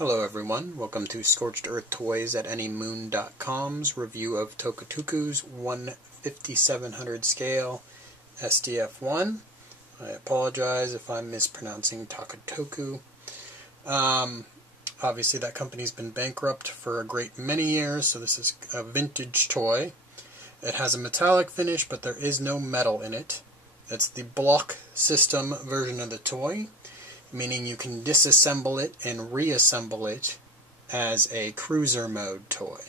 Hello everyone, welcome to Scorched Earth Toys at anymoon.com's review of Takatoku's 1/5700 scale SDF-1. I apologize if I'm mispronouncing Takatoku. Obviously that company's been bankrupt for a great many years, so this is a vintage toy. It has a metallic finish, but there is no metal in it. It's the block system version of the toy, meaning you can disassemble it and reassemble it as a cruiser mode toy.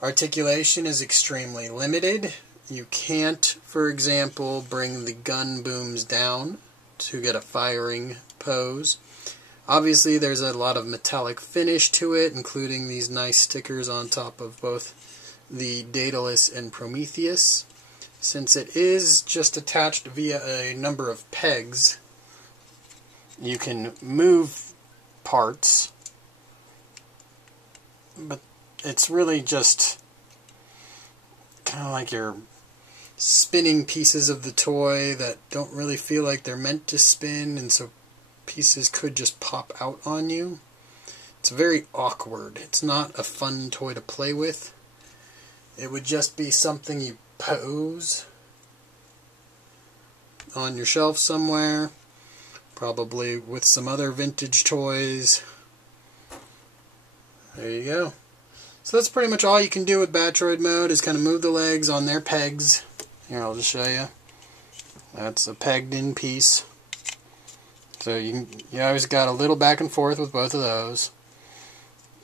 Articulation is extremely limited. You can't, for example, bring the gun booms down to get a firing pose. Obviously there's a lot of metallic finish to it, including these nice stickers on top of both the Daedalus and Prometheus. Since it is just attached via a number of pegs, you can move parts, but it's really just kind of like you're spinning pieces of the toy that don't really feel like they're meant to spin, and so pieces could just pop out on you. It's very awkward. It's not a fun toy to play with. It would just be something you pose on your shelf somewhere, probably with some other vintage toys. There you go. So that's pretty much all you can do with Batroid mode, is kind of move the legs on their pegs. Here, I'll just show you. That's a pegged in piece. So you always got a little back and forth with both of those.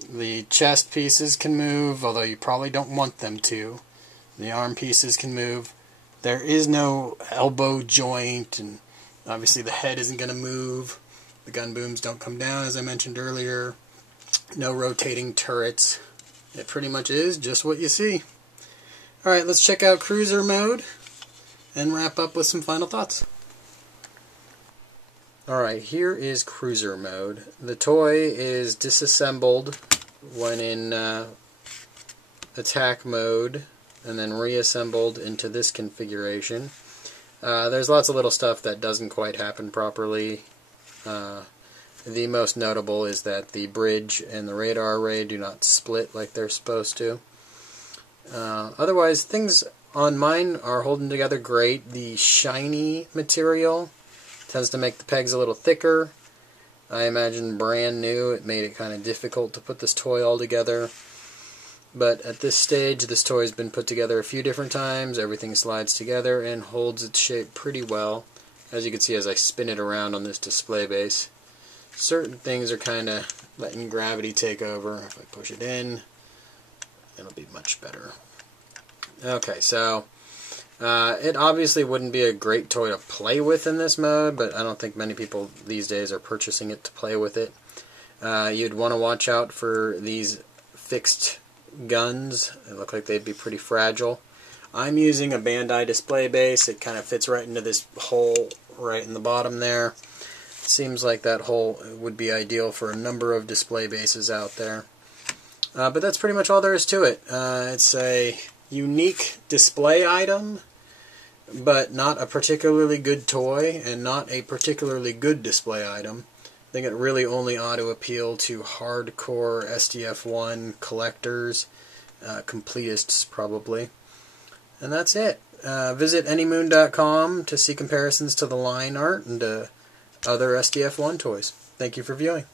The chest pieces can move, although you probably don't want them to. The arm pieces can move. There is no elbow joint, and obviously the head isn't going to move. The gun booms don't come down, as I mentioned earlier. No rotating turrets. It pretty much is just what you see. Alright, let's check out cruiser mode and wrap up with some final thoughts. Alright, here is cruiser mode. The toy is disassembled when in attack mode, and then reassembled into this configuration. There's lots of little stuff that doesn't quite happen properly. The most notable is that the bridge and the radar array do not split like they're supposed to. Otherwise, things on mine are holding together great. The shiny material tends to make the pegs a little thicker. I imagine brand new, it made it kind of difficult to put this toy all together. But at this stage, this toy has been put together a few different times. Everything slides together and holds its shape pretty well, as you can see as I spin it around on this display base. Certain things are kind of letting gravity take over. If I push it in, it'll be much better. Okay, so it obviously wouldn't be a great toy to play with in this mode, but I don't think many people these days are purchasing it to play with it. You'd want to watch out for these fixed guns. They look like they'd be pretty fragile. I'm using a Bandai display base. It kind of fits right into this hole right in the bottom there. Seems like that hole would be ideal for a number of display bases out there. But that's pretty much all there is to it. It's a unique display item, but not a particularly good toy, and not a particularly good display item. I think it really only ought to appeal to hardcore SDF-1 collectors, completists probably. And that's it. Visit anymoon.com to see comparisons to the line art and other SDF-1 toys. Thank you for viewing.